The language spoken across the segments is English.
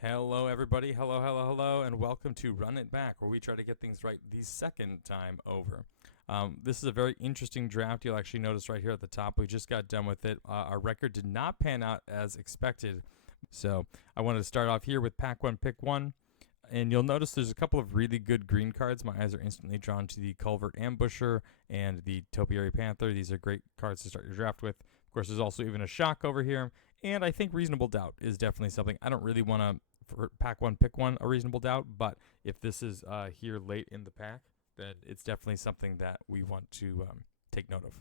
Hello, everybody. Hello, hello, hello, and welcome to Run It Back, where we try to get things right the second time over. This is a very interesting draft. You'll actually notice right here at the top, we just got done with it. Our record did not pan out as expected. So I wanted to start off here with Pack 1, Pick 1. And you'll notice there's a couple of really good green cards. My eyes are instantly drawn to the Culvert Ambusher and the Topiary Panther. These are great cards to start your draft with. Of course, there's also even a Shock over here. And I think Reasonable Doubt is definitely something. I don't really want to, for Pack 1, Pick 1, a Reasonable Doubt. But if this is here late in the pack, then it's definitely something that we want to take note of.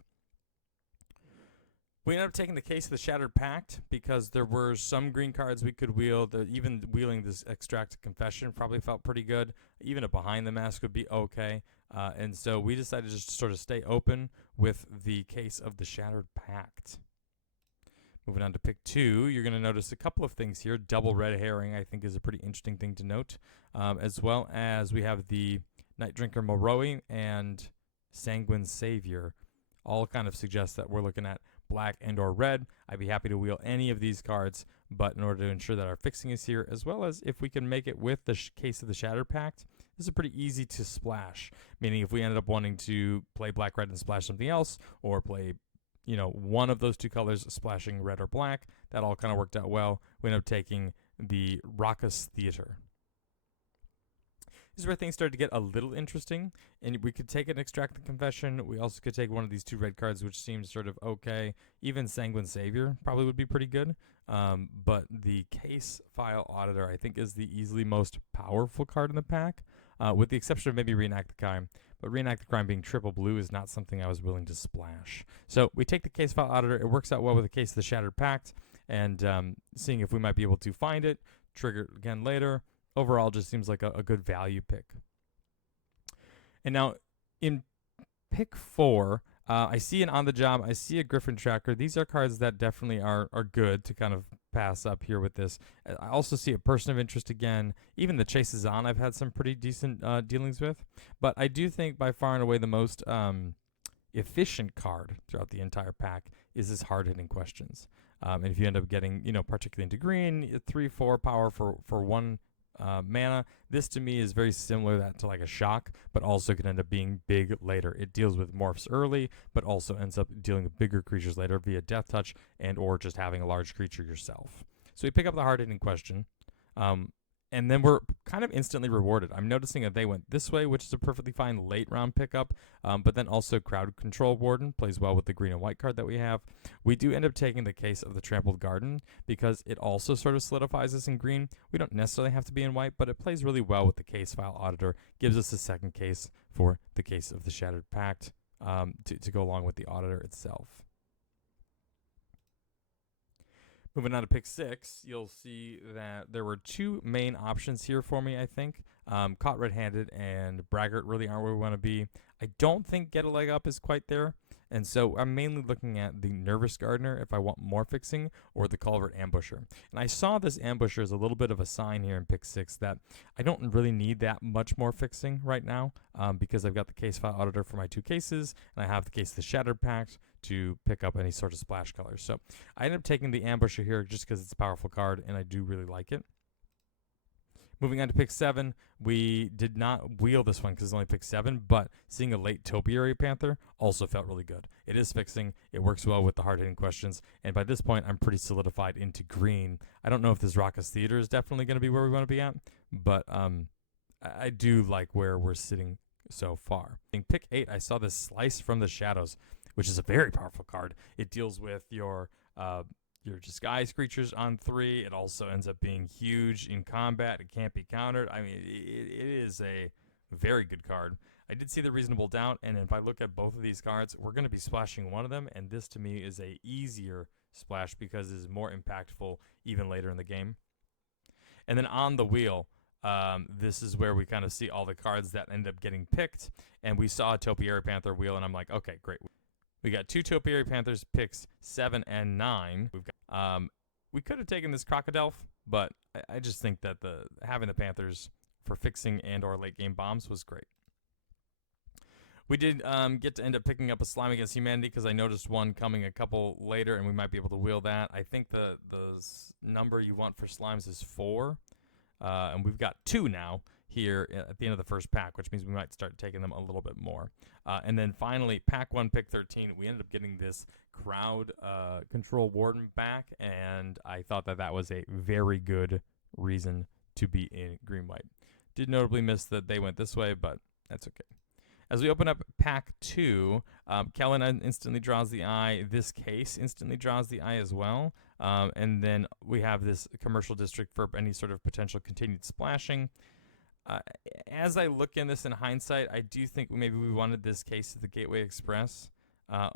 We ended up taking the case of the Shattered Pact because there were some green cards we could wheel. Even wheeling this Extracted Confession probably felt pretty good. Even a Behind the Mask would be okay. And so we decided just to sort of stay open with the case of the Shattered Pact. Moving on to pick 2, you're going to notice a couple of things here. Double Red Herring, I think, is a pretty interesting thing to note. As well as we have the Night Drinker Moroi and Sanguine Savior. All kind of suggest that we're looking at black and or red. I'd be happy to wheel any of these cards, but in order to ensure that our fixing is here, as well as if we can make it with the case of the Shattered Pact, this is pretty easy to splash. Meaning if we ended up wanting to play black, red, and splash something else, or play one of those two colors splashing red or black, that all kind of worked out well. We ended up taking the Raucous Theater. This is where things started to get a little interesting, and we could take an Extracted Confession. We also could take one of these two red cards, which seems sort of okay. Even Sanguine Savior probably would be pretty good. But the Case File Auditor, I think, is the easily most powerful card in the pack, with the exception of maybe Reenact the Crime. But Reenact the Crime being triple blue is not something I was willing to splash. So we take the Case File Auditor. It works out well with the Case of the Shattered Pact, and seeing if we might be able to find it, trigger it again later. Overall, just seems like a good value pick. And now, in pick 4, I see an On the Job. I see a Griffin Tracker. These are cards that definitely are good to kind of pass up here with this. I also see a Person of Interest again. Even the Chase is On, I've had some pretty decent dealings with. But I do think by far and away the most efficient card throughout the entire pack is this Hard-Hitting Questions. And if you end up getting, particularly into green, 3-4 power for one mana. This to me is very similar to like a Shock, but also can end up being big later. It deals with morphs early, but also ends up dealing with bigger creatures later via Death Touch and or just having a large creature yourself. So we pick up the Hard-Hitting Question, and then we're kind of instantly rewarded. I'm noticing that they went this way, which is a perfectly fine late round pickup, but then also Crowd Control Warden plays well with the green and white card that we have. We do end up taking the case of the Trampled Garden because it also sort of solidifies us in green. We don't necessarily have to be in white, but it plays really well with the Case File Auditor, gives us a second case for the case of the Shattered Pact to go along with the Auditor itself. Moving on to pick 6, you'll see that there were two main options here for me, I think. Caught Red-Handed and Braggart really aren't where we want to be. I don't think Get a Leg Up is quite there. And so I'm mainly looking at the Nervous Gardener if I want more fixing, or the Culvert Ambusher. And I saw this Ambusher as a little bit of a sign here in pick 6 that I don't really need that much more fixing right now because I've got the Case File Auditor for my two cases, and I have the case of the Shattered Pact to pick up any sort of splash colors. So I ended up taking the Ambusher here just because it's a powerful card, and I do really like it. Moving on to pick 7, we did not wheel this one because it's only pick 7, but seeing a late Topiary Panther also felt really good. It is fixing, it works well with the Hard-Hitting Questions, and by this point, I'm pretty solidified into green. I don't know if this Raucous Theater is definitely going to be where we want to be at, but I do like where we're sitting so far. In pick 8, I saw this Slice from the Shadows, which is a very powerful card. It deals with your disguise creatures on 3. It also ends up being huge in combat. It can't be countered. I mean, it is a very good card. I did see the Reasonable Doubt, and if I look at both of these cards, we're going to be splashing one of them, and this to me is a easier splash because it is more impactful even later in the game. And then on the wheel, this is where we kind of see all the cards that end up getting picked, and we saw a Topiary Panther wheel, and I'm like, okay, great. We got two Topiary Panthers, picks 7 and 9. We could have taken this Crocodile, but I just think that having the Panthers for fixing and or late game bombs was great. We did get to end up picking up a Slime Against Humanity because I noticed one coming a couple later, and we might be able to wheel that. I think the number you want for slimes is 4. And we've got 2 now here at the end of the first pack, which means we might start taking them a little bit more. And then finally, pack 1, pick 13, we ended up getting this crowd control warden back, and I thought that was a very good reason to be in green-white. Did notably miss that they went this way, but that's okay. As we open up pack 2, Kellen instantly draws the eye. This case instantly draws the eye as well. And then we have this commercial district for any sort of potential continued splashing. As I look in this in hindsight, I do think maybe we wanted this case of the Gateway Express,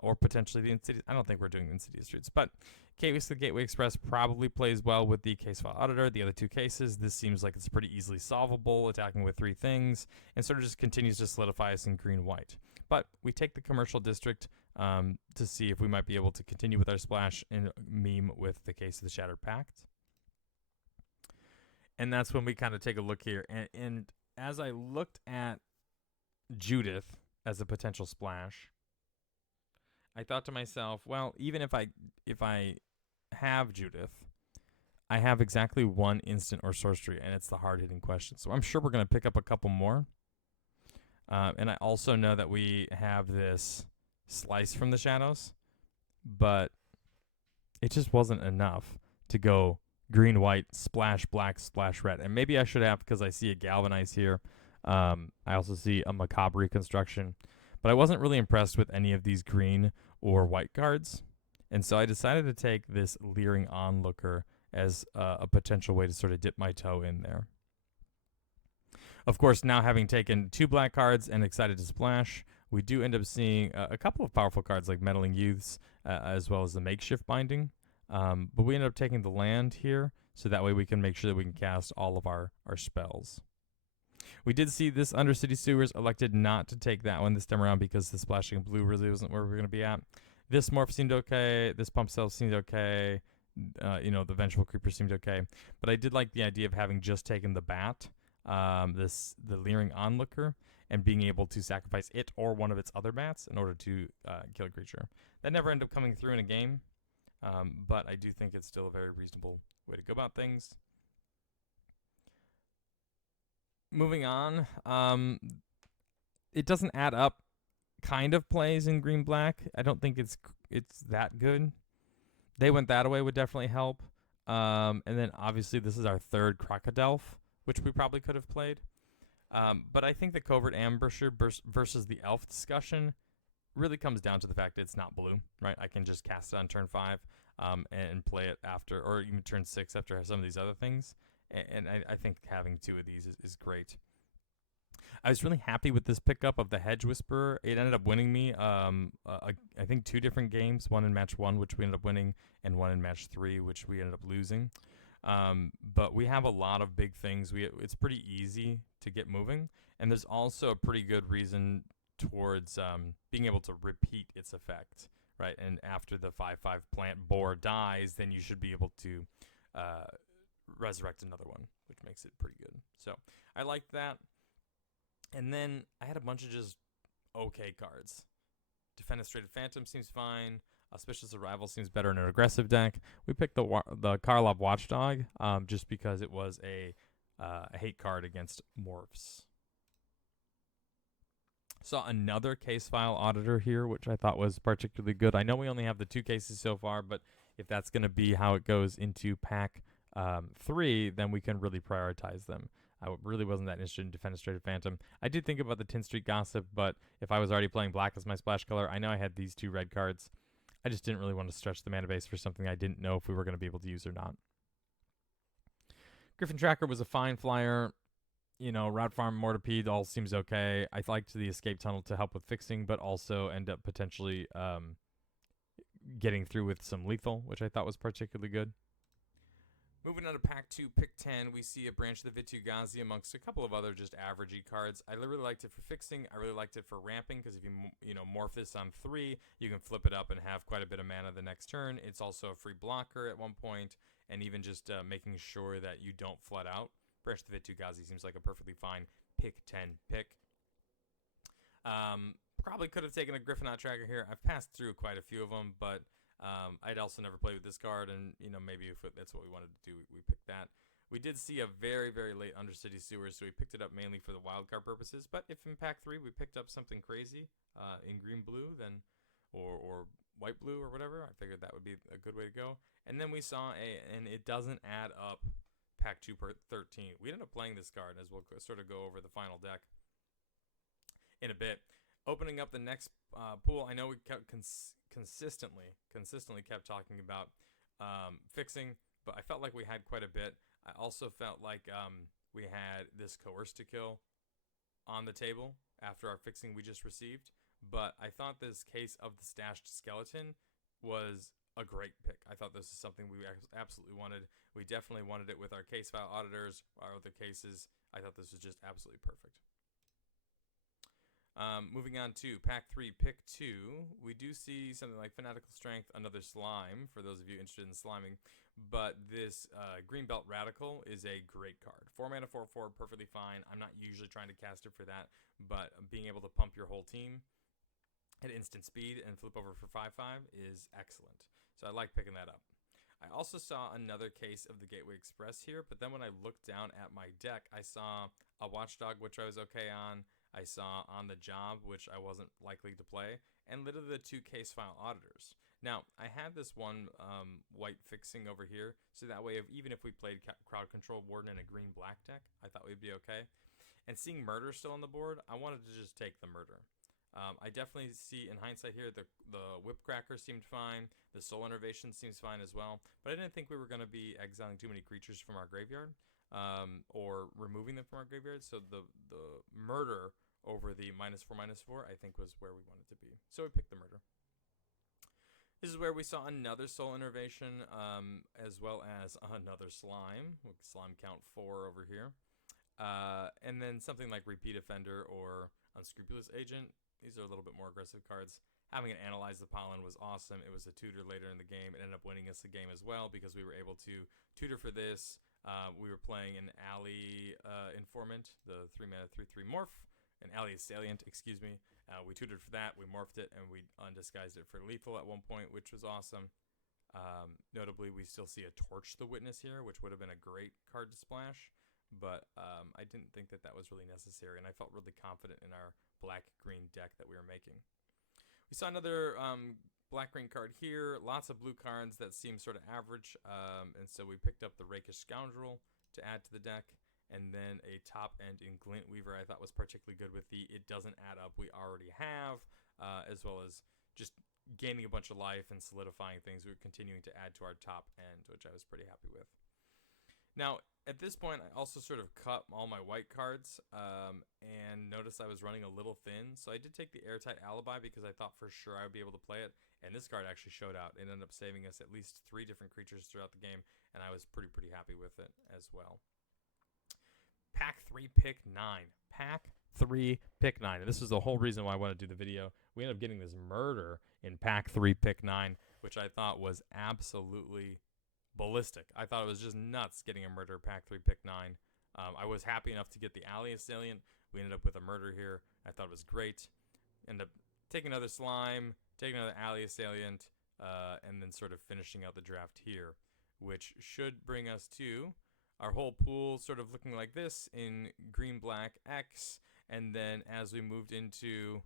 or potentially the Insidious. I don't think we're doing the Insidious routes, but case the Gateway Express probably plays well with the case file auditor. The other 2 cases, this seems like it's pretty easily solvable, attacking with 3 things, and sort of just continues to solidify us in green-white. But we take the commercial district to see if we might be able to continue with our splash and meme with the case of the Shattered Pact. And that's when we kind of take a look here. And as I looked at Judith as a potential splash, I thought to myself, well, even if I have Judith, I have exactly 1 instant or sorcery, and it's the hard-hitting question. So I'm sure we're going to pick up a couple more. And I also know that we have this slice from the shadows, but it just wasn't enough to go green, white, splash, black, splash, red. And maybe I should have, because I see a galvanize here. I also see a macabre reconstruction. But I wasn't really impressed with any of these green or white cards. And so I decided to take this Leering Onlooker as a potential way to sort of dip my toe in there. Of course, now having taken 2 black cards and excited to splash, we do end up seeing a couple of powerful cards like Meddling Youths, as well as the Makeshift Binding. But we end up taking the land here, so that way we can make sure that we can cast all of our spells. We did see this Undercity Sewers elected not to take that one this time around because the splashing of blue really wasn't where we were going to be at. This morph seemed okay. This pump cell seemed okay. The Vengeful Creeper seemed okay. But I did like the idea of having just taken the bat, the Leering Onlooker, and being able to sacrifice it or one of its other bats in order to kill a creature. That never ended up coming through in a game, but I do think it's still a very reasonable way to go about things. Moving on, it doesn't add up. Kind of plays in green-black. I don't think it's that good. They went that away would definitely help. And then obviously this is our 3rd Crocodile, which we probably could have played. But I think the Covert Ambusher versus the Elf discussion really comes down to the fact that it's not blue, right? I can just cast it on turn 5 and play it after, or even turn 6 after some of these other things. And I think having 2 of these is great. I was really happy with this pickup of the Hedge Whisperer. It ended up winning me, I think 2 different games, one in match 1, which we ended up winning, and one in match 3, which we ended up losing. But we have a lot of big things. It's pretty easy to get moving, and there's also a pretty good reason towards being able to repeat its effect, right? And after the 5/5 plant boar dies, then you should be able to resurrect another one, which makes it pretty good. So I liked that. And then I had a bunch of just okay cards. Defenestrated Phantom seems fine. Auspicious Arrival seems better in an aggressive deck. We picked the Karlov Watchdog just because it was a hate card against morphs. Saw another case file auditor here, which I thought was particularly good. I know we only have the 2 cases so far, but if that's going to be how it goes into pack 3, then we can really prioritize them. I really wasn't that interested in Defenestrated Phantom. I did think about the Tin Street Gossip, but if I was already playing black as my splash color, I know I had these 2 red cards. I just didn't really want to stretch the mana base for something I didn't know if we were going to be able to use or not. Griffin Tracker was a fine flyer. Route Farm, Mortipede all seems okay. I liked the Escape Tunnel to help with fixing, but also end up potentially getting through with some lethal, which I thought was particularly good. Moving on to pack 2, pick 10, we see a Branch of the Vitu-Ghazi amongst a couple of other just averagey cards. I really liked it for fixing. I really liked it for ramping because if you morph this on 3, you can flip it up and have quite a bit of mana the next turn. It's also a free blocker at one point, and even just making sure that you don't flood out. Branch of the Vitu-Ghazi seems like a perfectly fine pick 10 pick. Probably could have taken a Griffinot Tracker here. I've passed through quite a few of them, but I'd also never played with this card, and maybe if that's what we wanted to do, we picked that. We did see a very, very late Undercity Sewers, so we picked it up mainly for the wildcard purposes. But if in pack 3 we picked up something crazy in green-blue, then or white-blue or whatever, I figured that would be a good way to go. And then we saw and it doesn't add up, pack 2 per 13. We ended up playing this card, as we'll sort of go over the final deck in a bit. Opening up the next pool, I know we kept consistently kept talking about fixing, but I felt like we had quite a bit. I also felt like we had this Coerce to Kill on the table after our fixing we just received, but I thought this case of the Stashed Skeleton was a great pick. I thought this is something we absolutely wanted. We definitely wanted it with our case file auditors, our other cases. I thought this was just absolutely perfect. Moving on to pack 3, pick 2, we do see something like Fanatical Strength, another slime, for those of you interested in sliming, but this Greenbelt Radical is a great card. 4 mana, 4/4, perfectly fine. I'm not usually trying to cast it for that, but being able to pump your whole team at instant speed and flip over for 5/5 is excellent. So I like picking that up. I also saw another case of the Gateway Express here, but then when I looked down at my deck, I saw a Watchdog, which I was okay on. I saw On the Job, which I wasn't likely to play, and literally the 2 case file auditors. Now, I had this one white fixing over here, so that way, even if we played Crowd Control Warden in a green-black deck, I thought we'd be okay. And seeing Murder still on the board, I wanted to just take the Murder. I definitely see, in hindsight here, the Whipcracker seemed fine, the Soul Innervation seems fine as well, but I didn't think we were going to be exiling too many creatures from our graveyard, or removing them from our graveyard, so the Murder over the -4/-4, I think was where we wanted to be. So we picked the Murder. This is where we saw another Soul Innervation, as well as another Slime, with Slime count 4 over here. And then something like Repeat Offender or Unscrupulous Agent. These are a little bit more aggressive cards. Having it Analyze the Pollen was awesome. It was a tutor later in the game. It ended up winning us the game as well because we were able to tutor for this. We were playing an Alley Informant, the 3 mana 3/3 morph. An Alley Salient, excuse me. We tutored for that, we morphed it, and we undisguised it for lethal at one point, which was awesome. Notably, we still see a Torch the Witness here, which would have been a great card to splash, but I didn't think that that was really necessary, and I felt really confident in our black-green deck that we were making. We saw another black-green card here, lots of blue cards that seem sort of average, and so we picked up the Rakish Scoundrel to add to the deck. And then a top end in Glint Weaver I thought was particularly good with the It Doesn't Add Up we already have, as well as just gaining a bunch of life and solidifying things. We were continuing to add to our top end, which I was pretty happy with. Now, at this point, I also sort of cut all my white cards and noticed I was running a little thin. So I did take the Airtight Alibi because I thought for sure I would be able to play it. And this card actually showed out. It ended up saving us at least 3 different creatures throughout the game, and I was pretty happy with it as well. Pack 3, pick 9. Pack 3, pick 9. And this is the whole reason why I wanted to do the video. We ended up getting this Murder in Pack 3, pick 9, which I thought was absolutely ballistic. I thought it was just nuts getting a Murder Pack 3, pick 9. I was happy enough to get the Alley Salient. We ended up with a Murder here. I thought it was great. Ended up taking another Slime, taking another Alley Salient, and then sort of finishing out the draft here, which should bring us to our whole pool sort of looking like this in green, black, X. And then as we moved into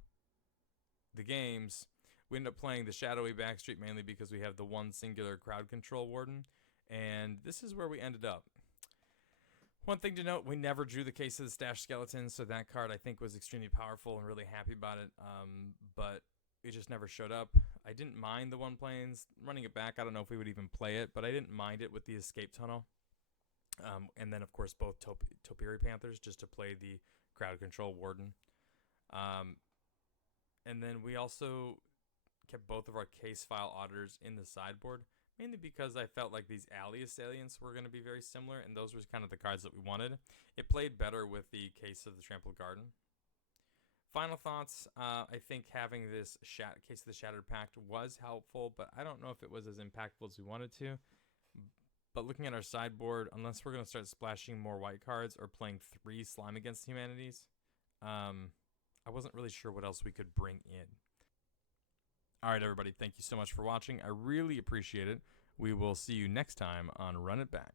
the games, we ended up playing the Shadowy Backstreet mainly because we have the one singular Crowd Control Warden. And this is where we ended up. One thing to note, we never drew the case of the Stashed Skeleton, so that card I think was extremely powerful and really happy about it. But it just never showed up. I didn't mind the 1 planes. Running it back, I don't know if we would even play it, but I didn't mind it with the Escape Tunnel. And then, of course, both Topiary Panthers just to play the Crowd Control Warden. And then we also kept both of our case file auditors in the sideboard, mainly because I felt like these Alley Assailants were going to be very similar, and those were kind of the cards that we wanted. It played better with the Case of the Trampled Garden. Final thoughts, I think having this Case of the Shattered Pact was helpful, but I don't know if it was as impactful as we wanted to. But looking at our sideboard, unless we're going to start splashing more white cards or playing 3 Slime Against Humanities, I wasn't really sure what else we could bring in. All right, everybody, thank you so much for watching. I really appreciate it. We will see you next time on Run It Back.